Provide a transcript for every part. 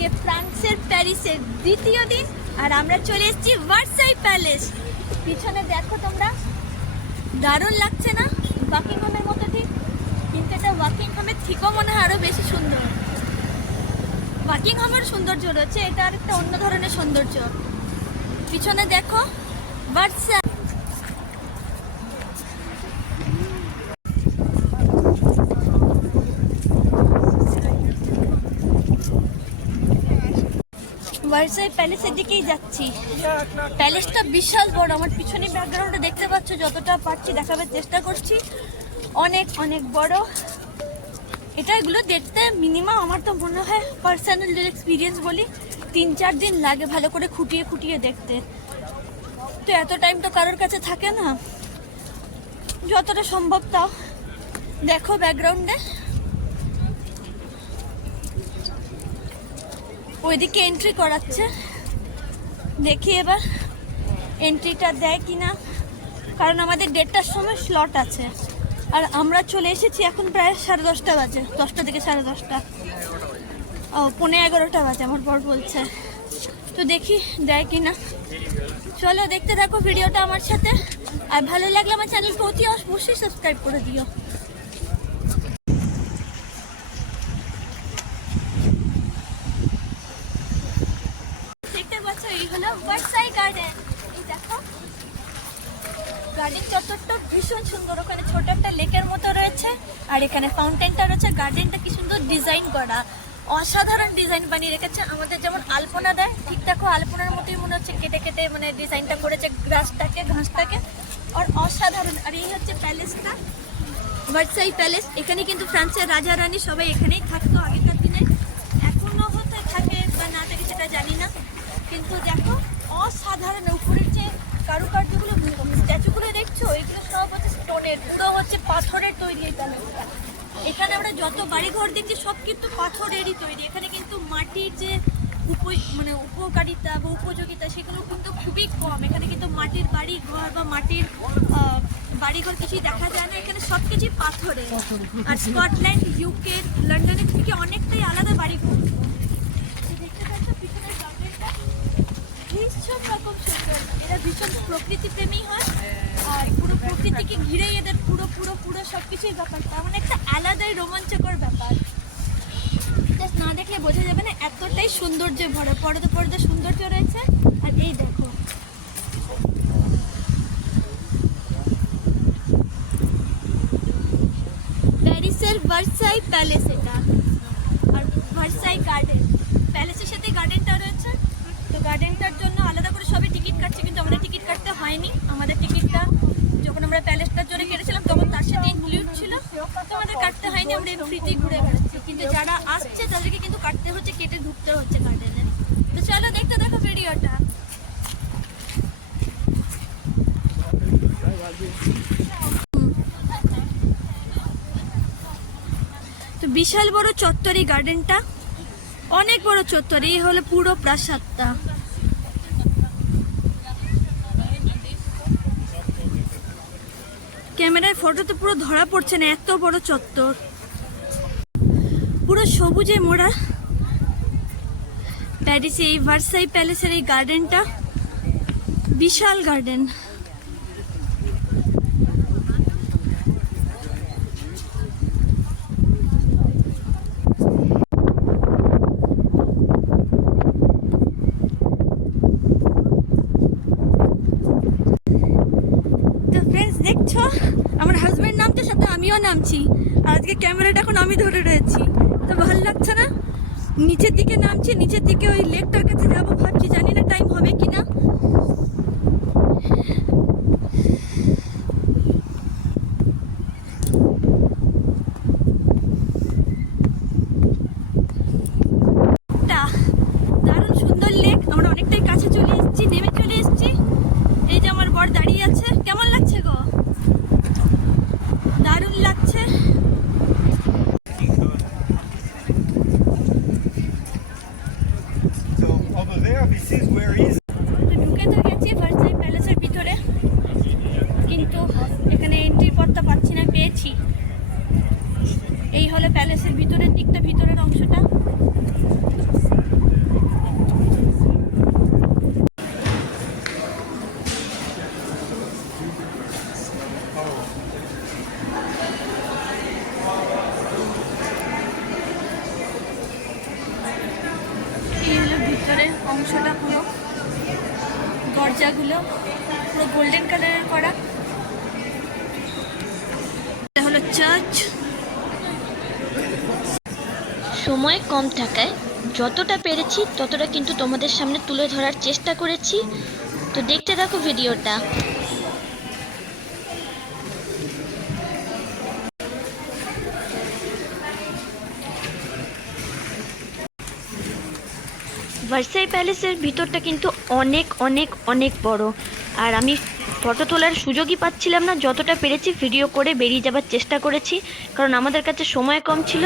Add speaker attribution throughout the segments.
Speaker 1: আজকে ফ্রান্সের প্যারিসের দ্বিতীয় দিন, আর আমরা চলে এসেছি ভার্সাই প্যালেস। পিছনে দেখো তোমরা, দারুণ লাগছে না? বাকিংহামের মতো ঠিক, কিন্তু এটা বাকিংহামের থেকেও মনে হয় আরও বেশি সুন্দর। বাকিংহামের সৌন্দর্য রয়েছে, এটা আর একটা অন্য ধরনের সৌন্দর্য। পিছনে দেখো ভার্সাই ভার্সাই প্যালেসের দিকেই যাচ্ছি। প্যালেসটা বিশাল বড়, আমার পিছনে ব্যাকগ্রাউন্ডে দেখতে পাচ্ছ যতটা পারছি দেখাবার চেষ্টা করছি। অনেক অনেক বড়। এটা এগুলো দেখতে মিনিমাম আমার তো মনে হয় পার্সোনাল এক্সপিরিয়েন্স বলি, তিন চার দিন লাগে ভালো করে খুঁটিয়ে খুঁটিয়ে দেখতে। তো এত টাইম তো কারোর কাছে থাকে না। যতটা সম্ভব তাও। দেখো ব্যাকগ্রাউন্ডে ওইদিকে এন্ট্রি করাচ্ছে। দেখি এবার এন্ট্রিটা দেয় কি না কারণ আমাদের দেড়টার সময় স্লট আছে। আর আমরা চলে এসেছি এখন প্রায় সাড়ে দশটা বাজে। দশটা থেকে সাড়ে দশটা। ও পনেরো এগারোটা বাজে, আমার বর বলছে। তো দেখি দেয় কি না চলো দেখতে থাকো ভিডিওটা আমার সাথে। আর ভালো লাগলে আমার চ্যানেলকে অতি অবশ্যই সাবস্ক্রাইব করে দিও দেখতে পাচ্ছ এই হলো ভার্সাই গার্ডেন এই দেখো গার্ডেন চত্বরটা ভীষণ সুন্দর ওখানে ছোট একটা লেকের মতো রয়েছে আর এখানে ফাউন্টেনটা রয়েছে গার্ডেনটা কি সুন্দর ডিজাইন করা। অসাধারণ ডিজাইন বানিয়ে রেখেছে। আমাদের যেমন আলপনা দেয়, ঠিক দেখো আলপনার মতোই মনে হচ্ছে কেটে কেটে মানে ডিজাইনটা করেছে গ্রাসটাকে ঘাসটাকে। আর অসাধারণ। আর এই হচ্ছে প্যালেসটা ভার্সাই প্যালেস এখানে কিন্তু ফ্রান্সের রাজা রানী সবাই এখানেই থাকতো আগেকার দিনে। এখনও হতে থাকে বা না থাকে সেটা জানি না। কিন্তু দেখো, অসাধারণ। উপরের যে কারুকার্যগুলো স্ট্যাচুগুলো দেখছ? এগুলো সব হচ্ছে স্টোনের, পুরো হচ্ছে পাথরের তৈরি প্যালেসটা এখানে আমরা যত বাড়ি ঘর দেখছি, সব কিন্তু পাথরেরই তৈরি। এখানে কিন্তু মাটির যে উপ মানে উপকারিতা বা উপযোগিতা, সেগুলো কিন্তু খুবই কম। এখানে কিন্তু মাটির বাড়ি ঘর বা মাটির বাড়িঘর কিছুই দেখা যায় না। এখানে সব কিছুই পাথরে আর স্কটল্যান্ড ইউকে লন্ডনের থেকে অনেকটাই আলাদা বাড়িঘর দেখতে পাচ্ছ পিছনের গার্ডেনটা ভীষণ রকম সুন্দর। এরা ভীষণ প্রকৃতি প্রেমী হয়। আর পুরো প্রকৃতিকে ঘিরেই এদের পুরো পুরো পুরো সব কিছুই ব্যাপারটা মানে একটা আলাদাই রোমাঞ্চকর ব্যাপার। জাস্ট না দেখলে বোঝা যাবে না এতটাই সৌন্দর্যে ভরা। পর্দা পর্দা সৌন্দর্য রয়েছে। আর এই দেখো। প্যারিসের ভার্সাই প্যালেস এটা। আর ভার্সাই গার্ডেন। প্যালেসের সাথে গার্ডেনটা রয়েছে। গার্ডেনটার জন্য আলাদা করে সবাই টিকিট কাটছে, কিন্তু আমাদের টিকিট কাটতে হয়নি। আমাদের টিকিটটা যখন আমরা প্যালেসটার জন্য কেটেছিলাম, তখন তার সাথে ইনক্লুড ছিল। তো আমাদের কাটতে হয়নি, আমরা এই ফ্রিতেই ঘুরে বেড়াচ্ছি। কিন্তু যারা আসছে, তাদেরকে কিন্তু কাটতে হচ্ছে, কেটে ঢুকতে হচ্ছে গার্ডেনে তো চলো, দেখতে দেখো ভিডিওটা তো বিশাল বড় চত্বর এই গার্ডেনটা অনেক বড় চত্বর, এই হলো পুরো প্রাসাদটা। ক্যামেরায় ফটোতে পুরো ধরা পড়ছে না, এত বড় চত্বর। পুরো সবুজে মোড়া। প্যারিসে এই ভার্সাই প্যালেসের এই গার্ডেনটা বিশাল গার্ডেন দেখছ আমার হাজব্যান্ড নামছে সাথে আমিও নামছি। আজকে ক্যামেরাটা এখন আমি ধরে রয়েছি। তো ভালো লাগছে না? নিচের দিকে নামছি, নিচের দিকে ওই লেকটার কাছে যাব, ভাবছি জানি না টাইম হবে কি না
Speaker 2: very
Speaker 1: easy.
Speaker 3: অংশটা পুরো দরজাগুলো, পুরো গোল্ডেন কালারের করা। হলো চার্চ
Speaker 1: সময় কম থাকায় যতটা পেরেছি ততটা কিন্তু তোমাদের সামনে তুলে ধরার চেষ্টা করেছি। তো দেখতে থাকো ভিডিওটা ভার্সাই প্যালেসের ভিতরটা কিন্তু অনেক অনেক অনেক বড়। আর আমি ফটো তোলার সুযোগই পাচ্ছিলাম না, যতটা পেরেছি ভিডিও করে বেরিয়ে যাবার চেষ্টা করেছি, কারণ আমাদের কাছে সময় কম ছিল।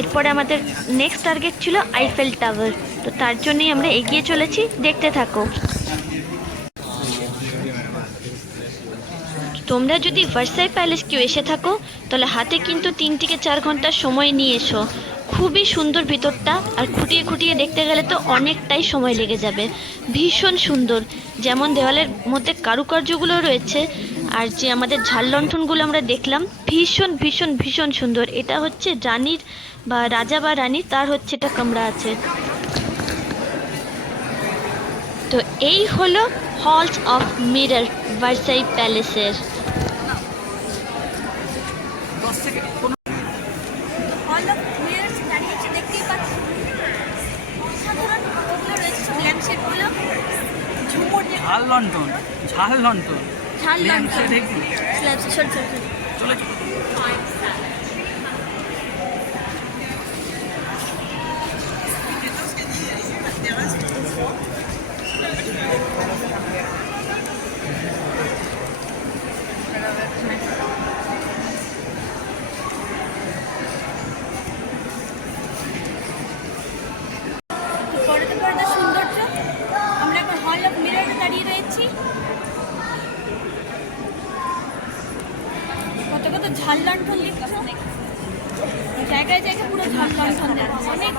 Speaker 1: এরপরে আমাদের নেক্সট টার্গেট ছিল আইফেল টাওয়ার তো তার জন্যই আমরা এগিয়ে চলেছি, দেখতে থাকো। তোমরা যদি ভার্সাই প্যালেস কেউ এসে থাকো, তাহলে হাতে কিন্তু তিন থেকে চার ঘণ্টা সময় নিয়ে এসো। খুবই সুন্দর ভিতরটা, আর খুঁটিয়ে খুঁটিয়ে দেখতে গেলে তো অনেকটাই সময় লেগে যাবে। ভীষণ সুন্দর। যেমন দেওয়ালের মধ্যে কারুকার্যগুলো রয়েছে, আর যে আমাদের ঝাল লণ্ঠনগুলো আমরা দেখলাম, ভীষণ ভীষণ ভীষণ সুন্দর। এটা হচ্ছে রানীর বা রাজা বা রানী, তার হচ্ছে এটা কামরা আছে। তো এই হলো হলস অফ মিরর ভার্সাই প্যালেসের
Speaker 3: অল অফ মিরর্স দাঁড়িয়েছে দেখতেই পাচ্ছি অসাধারণ ওগুলো রয়েছে সব ল্যাম্পশেডগুলো ঝুমুর যে
Speaker 4: ঝাল লন্ঠন ঝাল লন্ঠন
Speaker 3: ঝাল
Speaker 4: লন্ডন
Speaker 3: ছোট ছোট
Speaker 4: চলে চলে
Speaker 3: জায়গায় জায়গায় পুরো ঝাল লণ্ঠন দেওয়া অনেক